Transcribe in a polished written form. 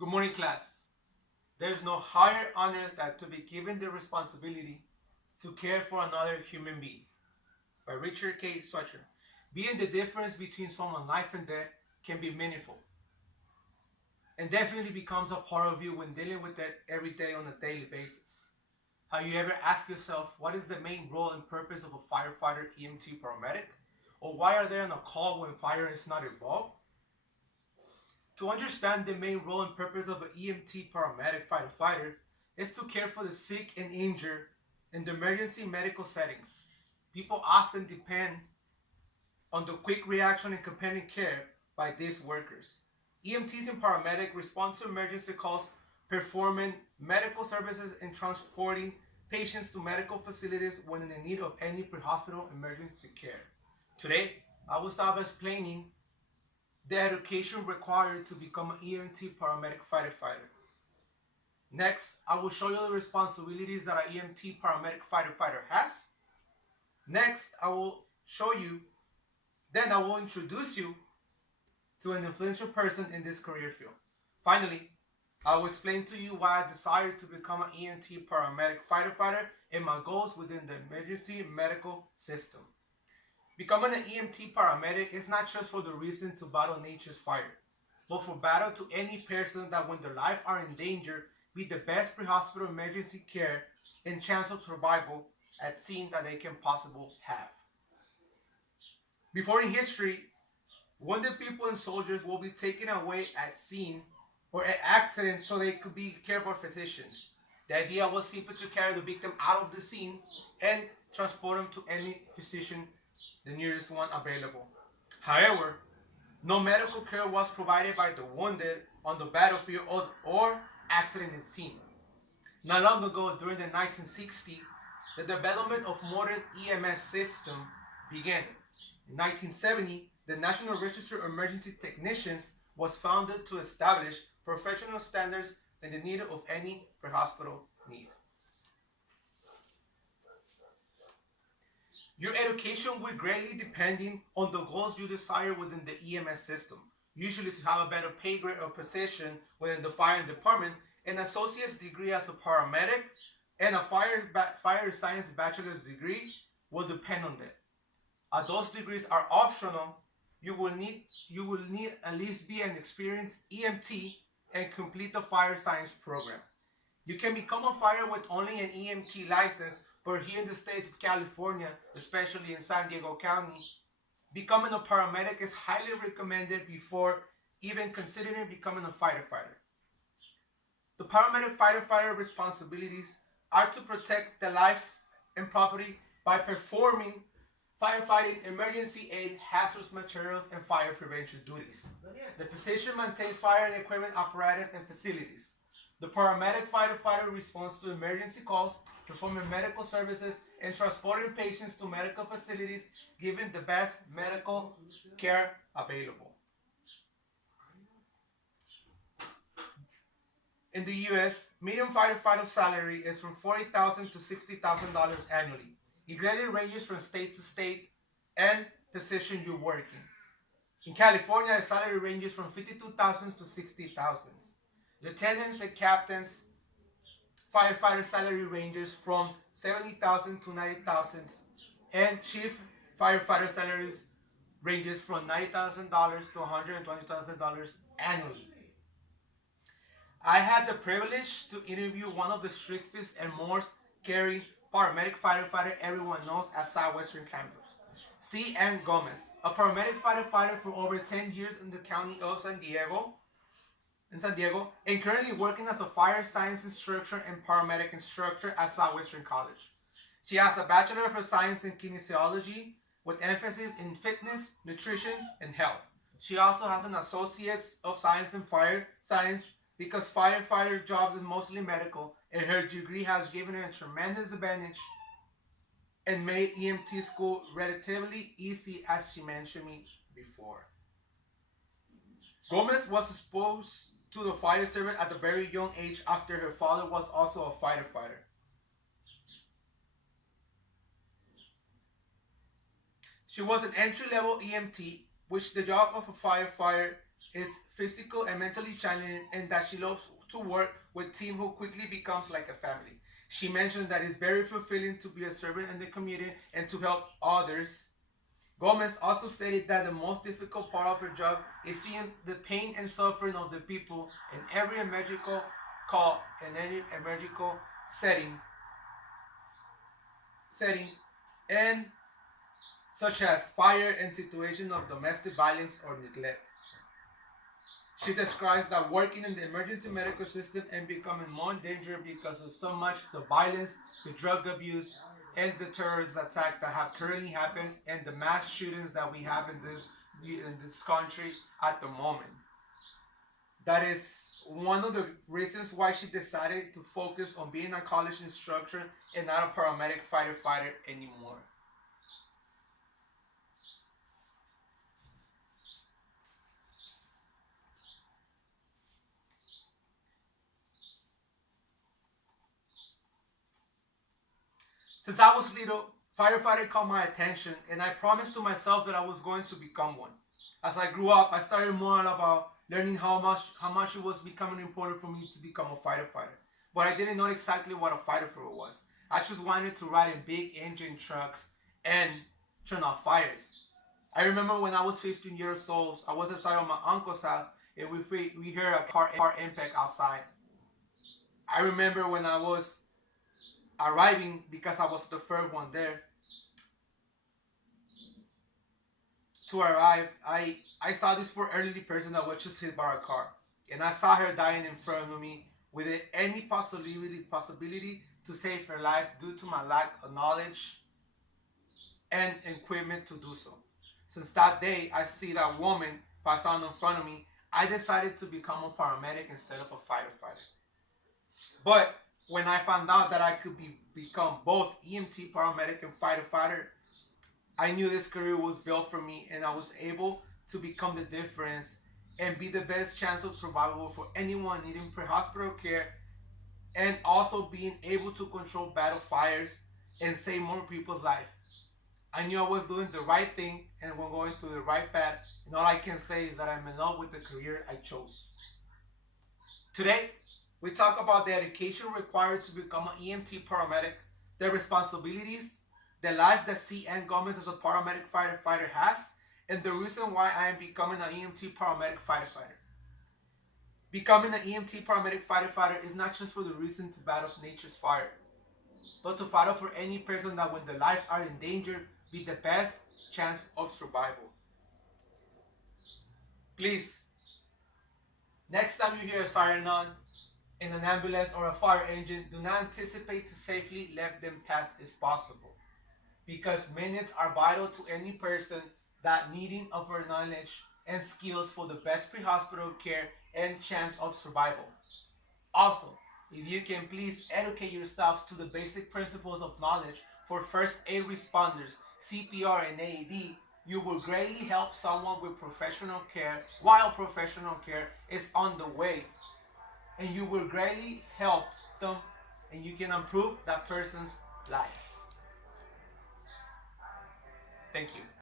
Good morning, class. There is no higher honor than to be given the responsibility to care for another human being. By Richard K. Swetcher. Being the difference between someone's life and death can be meaningful and definitely becomes a part of you when dealing with it every day on a daily basis. Have you ever asked yourself what is the main role and purpose of a firefighter, EMT, paramedic? Or why are they on a call when fire is not involved? To understand the main role and purpose of an EMT paramedic firefighter is to care for the sick and injured in the emergency medical settings. People often depend on the quick reaction and companion care by these workers. EMTs and paramedics respond to emergency calls, performing medical services and transporting patients to medical facilities when in need of any pre-hospital emergency care. Today, I will start by explaining the education required to become an EMT paramedic firefighter. Next, I will show you the responsibilities that an EMT paramedic firefighter has. Next, I will introduce you to an influential person in this career field. Finally, I will explain to you why I decided to become an EMT paramedic firefighter and my goals within the emergency medical system. Becoming an EMT paramedic is not just for the reason to battle nature's fire, but for battle to any person that when their life are in danger, be the best pre-hospital emergency care and chance of survival at scene that they can possibly have. Before in history, wounded people and soldiers will be taken away at scene or at accidents so they could be cared for physicians. The idea was simply to carry the victim out of the scene and transport them to any physician, the nearest one available. However, no medical care was provided by the wounded on the battlefield or accident scene. Not long ago, during the 1960s, the development of modern EMS system began. In 1970, the National Register of Emergency Technicians was founded to establish professional standards in the need of any pre-hospital need. Your education will greatly depend on the goals you desire within the EMS system. Usually to have a better pay grade or position within the fire department, an associate's degree as a paramedic, and a fire science bachelor's degree will depend on that. As those degrees are optional, you will need at least be an experienced EMT and complete the fire science program. You can become a firefighter with only an EMT license, but here in the state of California, especially in San Diego County, becoming a paramedic is highly recommended before even considering becoming a firefighter. The paramedic firefighter responsibilities are to protect the life and property by performing firefighting, emergency aid, hazardous materials, and fire prevention duties. The position maintains fire and equipment apparatus and facilities. The paramedic firefighter responds to emergency calls, performing medical services, and transporting patients to medical facilities, giving the best medical care available. In the U.S., median firefighter salary is from $40,000 to $60,000 annually. It greatly ranges from state to state and position you work in. In California, the salary ranges from $52,000 to $60,000. Lieutenants and captains firefighter salary ranges from $70,000 to $90,000, and chief firefighter salaries ranges from $90,000 to $120,000 annually. I had the privilege to interview one of the strictest and most caring paramedic firefighter everyone knows at Southwestern campus, C.M. Gomez, a paramedic firefighter for over 10 years in the county of San Diego, and currently working as a fire science instructor and paramedic instructor at Southwestern College. She has a Bachelor of Science in Kinesiology with emphasis in fitness, nutrition, and health. She also has an Associate's of Science in Fire Science because firefighter job is mostly medical, and her degree has given her a tremendous advantage and made EMT school relatively easy, as she mentioned me before. Gomez was exposed to the fire service at a very young age after her father was also a firefighter. She was an entry-level EMT, which the job of a firefighter is physical and mentally challenging, and that she loves to work with team who quickly becomes like a family. She mentioned that it's very fulfilling to be a servant in the community and to help others. Gomez also stated that the most difficult part of her job is seeing the pain and suffering of the people in every medical call in any medical setting, setting, and such as fire and situations of domestic violence or neglect. She describes that working in the emergency medical system and becoming more dangerous because of so much the violence, the drug abuse, and the terrorist attack that have currently happened, and the mass shootings that we have in this country at the moment. That is one of the reasons why she decided to focus on being a college instructor and not a paramedic firefighter anymore. Since I was little, firefighter caught my attention, and I promised to myself that I was going to become one. As I grew up, I started more about learning how much it was becoming important for me to become a firefighter. But I didn't know exactly what a firefighter was. I just wanted to ride in big engine trucks and turn off fires. I remember when I was 15 years old, I was outside of my uncle's house, and we heard a car impact outside. I remember when I was arriving, because I was the first one there to arrive, I saw this poor elderly person that was just hit by a car. And I saw her dying in front of me with any possibility to save her life due to my lack of knowledge and equipment to do so. Since that day, I see that woman pass on in front of me. I decided to become a paramedic instead of a firefighter. But when I found out that I could become both EMT paramedic and firefighter, I knew this career was built for me, and I was able to become the difference and be the best chance of survival for anyone needing pre-hospital care, and also being able to control battle fires and save more people's lives. I knew I was doing the right thing and we're going through the right path, and all I can say is that I'm in love with the career I chose. Today, we talk about the education required to become an EMT paramedic, the responsibilities, the life that C.N. Gomez as a paramedic firefighter has, and the reason why I am becoming an EMT paramedic firefighter. Becoming an EMT paramedic firefighter is not just for the reason to battle nature's fire, but to fight for any person that when their lives are in danger, be the best chance of survival. Please, next time you hear a siren on in an ambulance or a fire engine, do not anticipate to safely let them pass if possible, because minutes are vital to any person that needing of our knowledge and skills for the best pre-hospital care and chance of survival. Also, if you can please educate yourselves to the basic principles of knowledge for first aid responders, CPR and AED, you will greatly help someone with professional care while professional care is on the way, and you will greatly help them, and you can improve that person's life. Thank you.